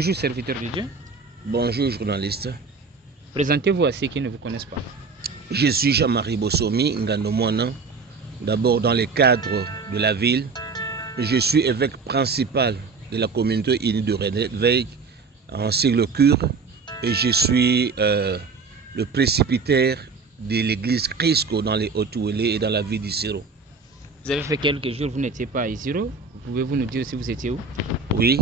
Bonjour serviteur de Dieu. Bonjour journaliste. Présentez-vous à ceux qui ne vous connaissent pas. Je suis Jean-Marie Bossomi Ngandomouana. D'abord dans le cadre de la ville. Je suis évêque principal de la communauté unie de Réveil en sigle cure. Et je suis le précipitaire de l'église Crisco dans les Hauts-Touélé et dans la ville d'Isiro. Vous avez fait quelques jours, vous n'étiez pas à Isiro. Pouvez-vous nous dire si vous étiez où? Oui,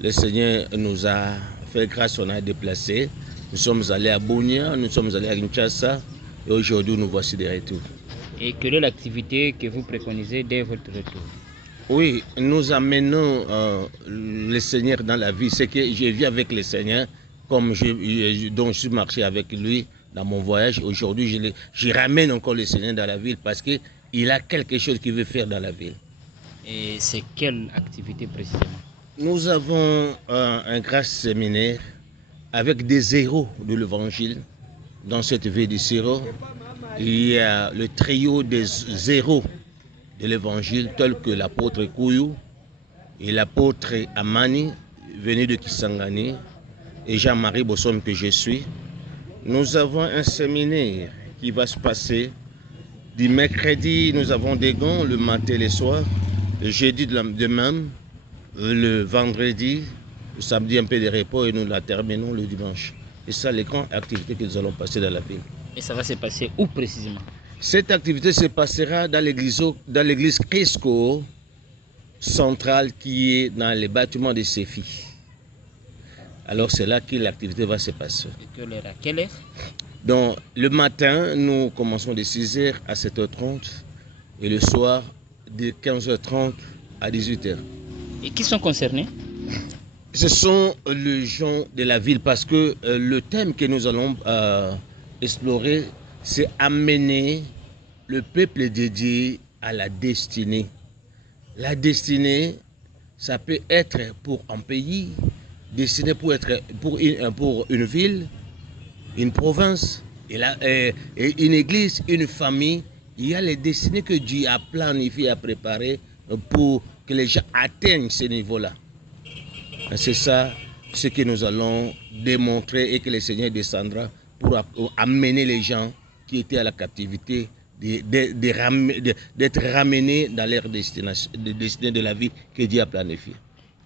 le Seigneur nous a fait grâce, on a déplacé. Nous sommes allés à Bunia, nous sommes allés à Kinshasa et aujourd'hui nous voici de retour. Et quelle est l'activité que vous préconisez dès votre retour? Oui, nous amenons le Seigneur dans la vie. C'est que je vis avec le Seigneur comme donc je suis marché avec lui dans mon voyage. Aujourd'hui, je ramène encore le Seigneur dans la ville parce qu'il a quelque chose qu'il veut faire dans la ville. Et c'est quelle activité précisément? Nous avons un grand séminaire avec des héros de l'évangile dans cette ville d'Isiro. Il y a le trio des héros de l'évangile tels que l'apôtre Kouyou et l'apôtre Amani venu de Kisangani et Jean-Marie Bossom que je suis. Nous avons un séminaire qui va se passer du mercredi, nous avons des gants le matin et le soir, le jeudi de même, le vendredi, le samedi un peu de repos et nous la terminons le dimanche. Et ça, les grandes activités que nous allons passer dans la ville. Et ça va se passer où précisément? Cette activité se passera dans l'église Crisco centrale qui est dans les bâtiments de Séfi. Alors c'est là que l'activité va se passer. Et à quelle heure? Donc le matin, nous commençons de 6h à 7h30 et le soir de 15h30 à 18h. Et qui sont concernés? Ce sont les gens de la ville parce que le thème que nous allons explorer, c'est amener le peuple dédié à la destinée. La destinée, ça peut être pour un pays, destiné pour une ville, une province, et une église, une famille. Il y a les destinées que Dieu a planifiées, a préparées pour que les gens atteignent ce niveau-là. C'est ça ce que nous allons démontrer et que le Seigneur descendra pour amener les gens qui étaient à la captivité d'être ramenés dans leur destinée de la vie que Dieu a planifiée.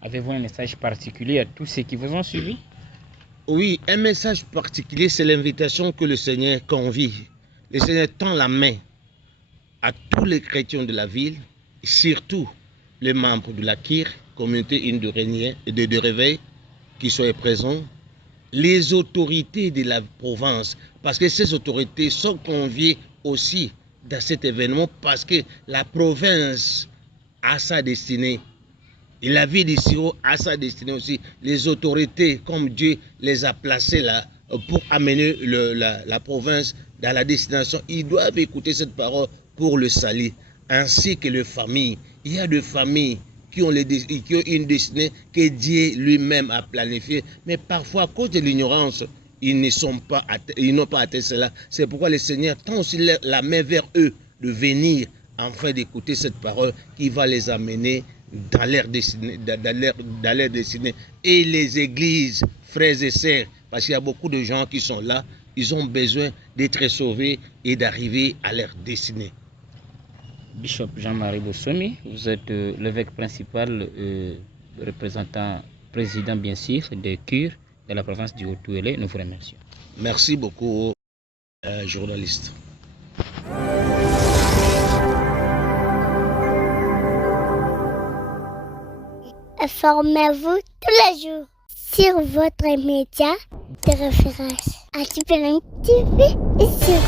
Avez-vous un message particulier à tous ceux qui vous ont suivis? Oui, un message particulier, c'est l'invitation que le Seigneur convie. Le Seigneur tend la main à tous les chrétiens de la ville, surtout les membres de la KIR, communauté une de réveil, qui soient présents, les autorités de la province, parce que ces autorités sont conviées aussi dans cet événement, parce que la province a sa destinée. Et la ville d'Isiro a sa destinée aussi. Les autorités, comme Dieu les a placées là, pour amener la province dans la destination, ils doivent écouter cette parole pour le salut, ainsi que les familles. Il y a des familles qui ont une destinée que Dieu lui-même a planifiée, mais parfois à cause de l'ignorance, ils n'ont pas atteint cela. C'est pourquoi le Seigneur tend aussi la main vers eux de venir afin d'écouter cette parole qui va les amener dans leur destinée, Et les églises, frères et sœurs, parce qu'il y a beaucoup de gens qui sont là, ils ont besoin d'être sauvés et d'arriver à leur destinée. Bishop Jean-Marie Bossomi, vous êtes l'évêque principal, représentant, président bien sûr, des cures de la province du Haut-Touélé. Nous vous remercions. Merci beaucoup, journaliste. Informez-vous tous les jours sur votre média de référence. Activez TV et sur